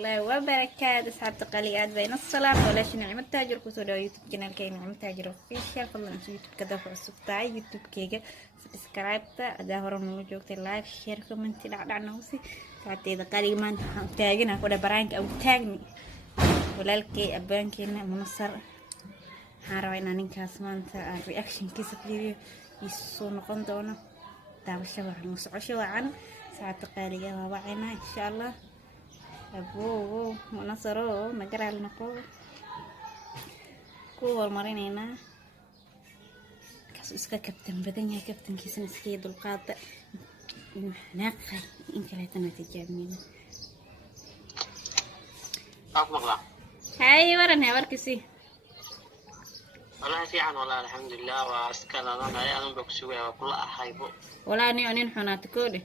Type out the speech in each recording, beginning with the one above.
الله وبركاته. أصحاب تقاليات بين الصلاة ولا شنو نعمة تاجر كسودا يوتيوب قناة كي نعمة تاجر في الشارع فضلا يوتيوب كذا في السبتاي يوتيوب كيجا سبسكرايب ده هرم موجود لايك شير كومنت لا نوسي ساعتي إذا قريبا تاجنا كودا برانك أو تاجني ولا الكي أبان كنا منصر حاروينا نكاس مانتا الرياكشن كيس فيديو يسون قندونا داوشة وعن وسعشة وعن ساعة تقالية ووعينا إن شاء الله أبوه منصره نقرأ النقود كل مرينا كاس إسكا كابتن بدنيا كابتن كيسن سكيد القاطع ناقة إنك لا تنتجمين أفضل هاي ورنا وركسي والله في عن والله الحمد لله وأسكن أنا بكسوي وكل أحيبه ولا أني حنات كودي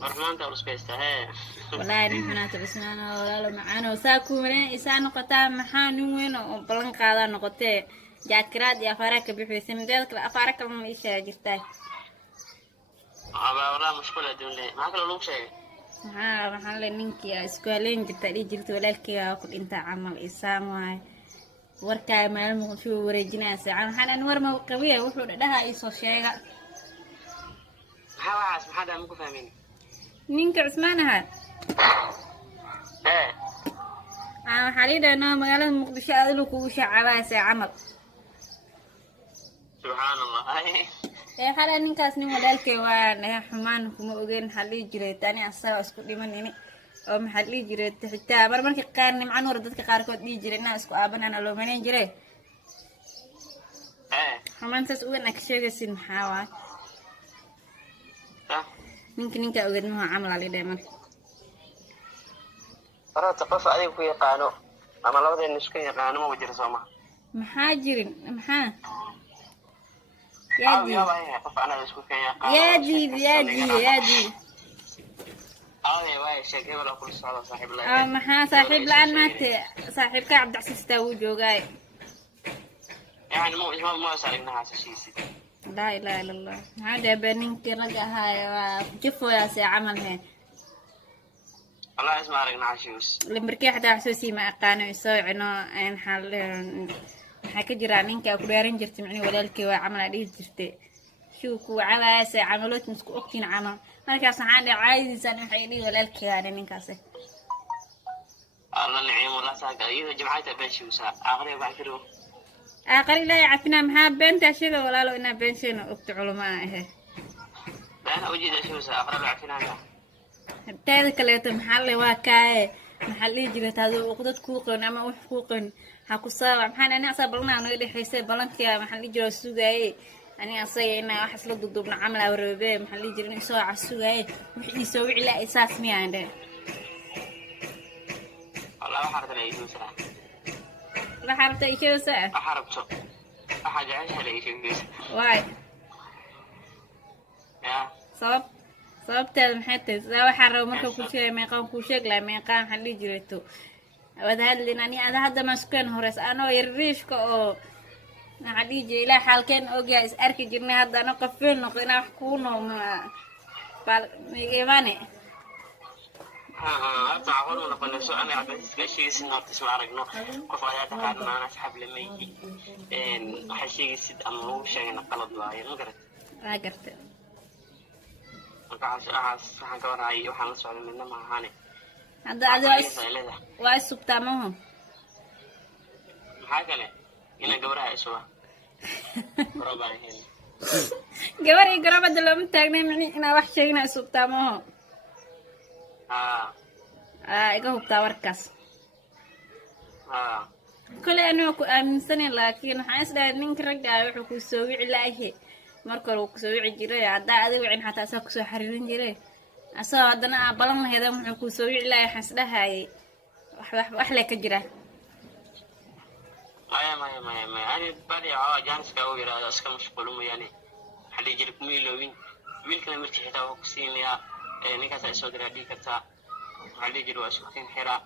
مرمان تورس كيسته ولا أني حنات بسنا ولا معانا وساكو من إنسان قطع محان وين وبلن قادا نقطة جاكرات يا فارك بحسين ذلك أفارك من إيش جرتاي أبا والله مشكلة دولة ما كل لوك شيء ها محل نينكي اسكولين جرتالي جرت ولالكي أقول أنت عمل إنسان واي warkaa maalmo wuxuu wareejinaysa waxaan war ma qabiya wuxuu dhahaa isoo sheega maxaa ma ku fahmin ninka Cusmaanaha waxaa leedahay magaalada Muqdisho aad kugu shacabaasay camal subhanallah xala ninkaas nin walaalkay waa xumaan kuma ogeyn xalii jiray tani asaga isku dhimanini oo maxaa lii jiray xitaa markii qaar nimcan war dadka qaar kood dhii jiray inaa isku aabanana loo maneen jiray xamaantaas u weyn ka sheegaysin maxaa waay ninka ogeed ma camal ali dheeman farata qof adiga ku yaqaano ama labadeen isku yaqaano ma wajir Soomaa maxaa jirin maxaa yaa qof ana isku yaqaano yaa di maxaa saaxiib la'aan maanta saaxiibka Cabdicasiis taa uu joogay يعني مو سالنا هالشيء لا إله إلا الله هذا بنينك رجعها وكيفه يا سي عملها الله اسمع رجعنا عشوش لمركي حدا عسوسي ما أقانو يسوي إنه إن حال حكي جرانينك أو كبارين جرت معني ولالك وعمل عليه جرت شو كو على سي عملوت مسكو أختين عمل أنا كاس عندي عايز إنسان يحيي ولالك هذا نينكاسه الله نعيم ولا ساق أيه جمعته بنشوسها آخر بعكرو آخر لا يعرفنا محاب بنت أشيل ولا لو إنها بنشين أكت علماء لا أوجد شوسها آخر بعكرنا تاذ كليت محل واكاي محلي جرت هذا وقدت كوقن أما وح كوقن حكوا صار محن أنا أصاب لنا أنا اللي حساب بلنك يا محلي جرت السوقي أنا أصير إن أحس لضد ضد عمل وربي محلي جرت يسوي على السوقي ويسوي على أساس مي عنده الله حرت لي شوسها لا حرت أي شيء ساعة حربته أحد عايشها لي شوسها واي يا sababteeda maxay tahay sida waxa rabo marka ku sheegay meeqaan ku sheeglay meeqaan xalli jirto wada hadlin ani ada hadda maskan horeys anoo yariishka oo xalli jeela xalkeen ogaa is arki jirnay hadda anoo qafeen noqdina wax ku nooma bal meegeebane hadda awal ma noqon soo ana abadis ka sheegaysin horta soo aragno qof ayaa taqaan maana saxab lameeyay waxa sheegaysid ama uu sheegay qalad waaye ma gartay waxaan ka waraayay waxaan la socday midna ma ahane hadda waa subtaamaha maxaa kale ina gabaraha isuba gabar iyo garabada looma taagnay micni inaa wax sheegina subtaamaha iga hubtaa warkaas kale anoo ku aaminsanin laakiin waxaan isdhahay ninka ragga wuxuu ku soo wici laayahay marka uu ku soo wici jiray hadda adiga wicin xataa asaa ku soo xariirin jiray asoo haddana balan lahayd wuxuu ku soo wici laayay xasdahay wax la ka jira ما أنا بدي جانس كأوي هذا أسكت مشغول مياني حد يجي لك ميلوين وين كنا مرتاح تاو كسين يا نكاس السوداء دي كتا حد يجي لو أسكتين حرا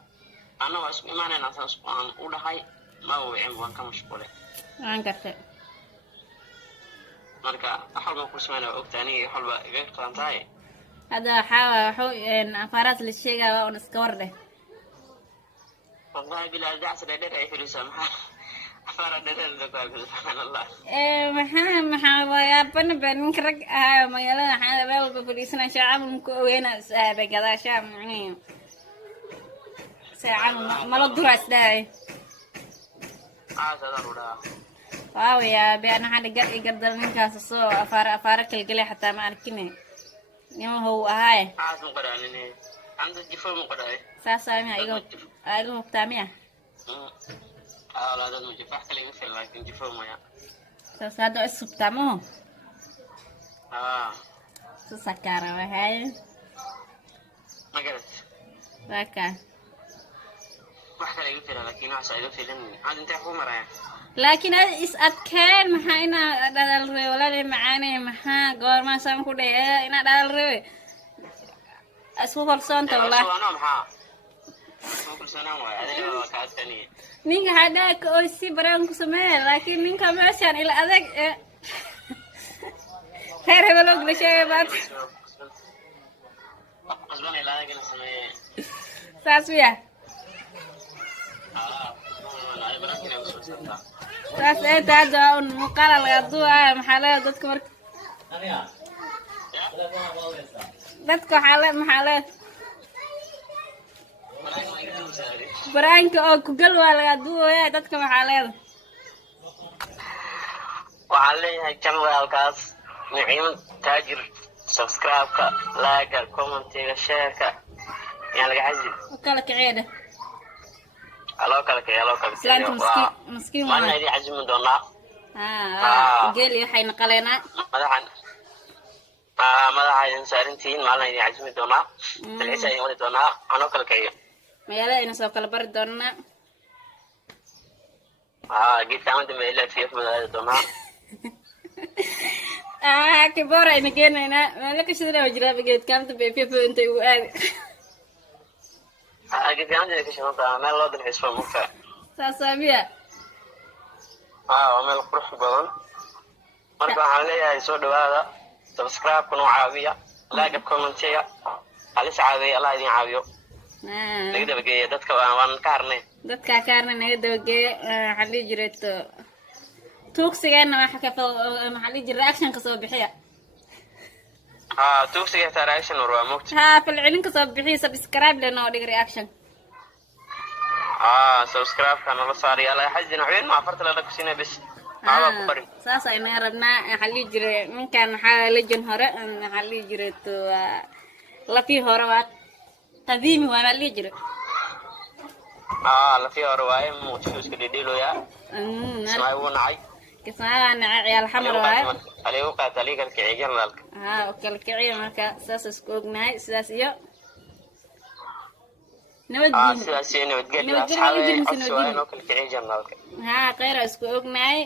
أنا واسم إيمان أنا أسكان ولا هاي ما هو عموان كم مشغولة عندك marka xalba ku sameeyay ogtaani xalba iga qaantay هذا حاول إن فارس للشيء ونسكور له والله بلا دعس لا دري في السماء فرد دري سبحان الله maxaa yaabana baa ninka rag ahaa magaalada waxaa meel walba fadhiisana shaacabka weena saaba gadaashaa macnii saacad mala duraas dhaay sadar waaw yaa baan waxa gar igar dal ninkaas soo afaara kalgale xataa ma arkine nima hoo ahay muqadaanine anda jifo muqadaay saasami iga hubtaamiya لا ده مجفح كلي مثل لكن جفو ما ساسادو السبتامو سسكارة وهاي ما قلت ذاك واحدة اللي قلت لها لكن عسى قلت لي عاد انت اخو مرة لكن اسأتكين محاينا دادال ري ولا معاني محا قول ما سامكو دي انا دادال ري اسمو فرصان والله انا محا كل سنة وهذا كاد ثانية ninka hadda oo si baraan ku sameeyay laakiin ninka meeshan ila adag heer hebel oo gashay baad qasban ila adag la sameeyay saasbiya saas ay taada un muqala laga duwa maxaa dadka marka dadka maxaa برانك أو كقول ولا دوا دتك محلات وعليه كم الكاس نعيم تاجر سبسكرايب لايك كومنت شير يعني لقى وكلك عيده كلك مسكين ما نادي عزم من دونا قال حي نقلنا ماذا سارنتين ما نادي عزم دونا تلعيس أي مدة دونا أنا كلك ميلا إنه سوق البر دونا جيت عند ميلا في مدة دونا كبار إنك هنا مالك شذرة وجرا بجد كم تبي في أنت وقاعد جيت عند ذيك شنو ما الله ده اسمه مكة ساسامية ومن القروح بدن مركب عليه يسود هذا سبسكرايب كنوا عافية لايك كومنتية على سعادة الله يدين عافيه naga dabageeya dadka waan ka harnay dadka ka harnay naga dabageeya xalli jireeto tuugsigeena waxa ka maxalli jir reaction ka soo bixiya tuugsigeena reaction waa moogta falcelin ka soo bixiya subscribe lena oo dhig reaction subscribe kana la saariyo la xajin waxeen ma afarta la dhaqsiina bis aba ku bari saas ay ma rabnaa xalli jire ninkan waxa la jin hore xalli jireeto la fi hore waa قديمي وانا اللي يجري لا في روايه موجوس كديلو يا اسمعوا نعي كسمعوا نعي على الحمر واي عليه وقعت عليك الكعيجن لك وكالكعيه marka saas isku ognahay sidaas iyo nabadgelyo sidaas iyo nabadgelyo asxaabi asxaabi kalkiciijan lak qeyra isku ognahay